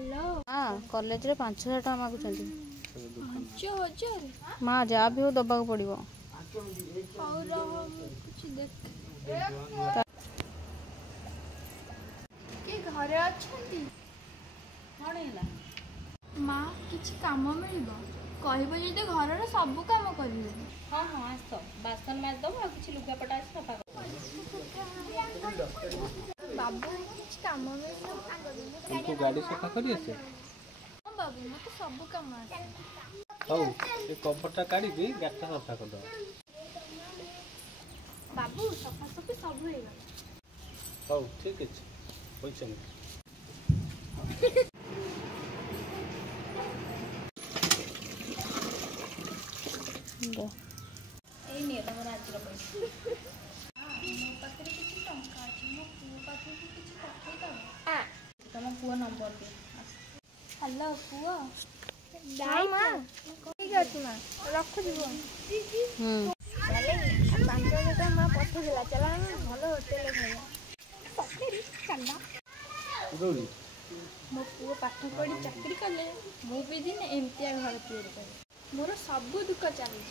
hello हाँ college रे 5,000 टका मागुचंती 5,000 माँ जहाँ भी हो दबाक पड़ो और कुछ देख के घरे अच्छी माँ किसी काम मिल कहब जदि घर सब काम कर हाँ हाँ आस बासन मारिदेव आ कि लुगापटा आस सफा बाबू किसी काम मिल गाड़ी सफा कर हाँ बाबू मत सब काम आसे हौ ये कपड़ा काढ़ी गाटा सफा कर दो बाबू सफासफी सब हो हौ ठीक अच्छे पैसा तुम पुआ नंबर दे हेलो पुआ ठीक अच्छे माँ रखुची फोन 5,000 माँ पठेला चल भल होटेल खाଇବା मो पुओ पाठ पढ़ी चाकरी कले मु भी दिन एमती घर तीन मोर सब दुख चली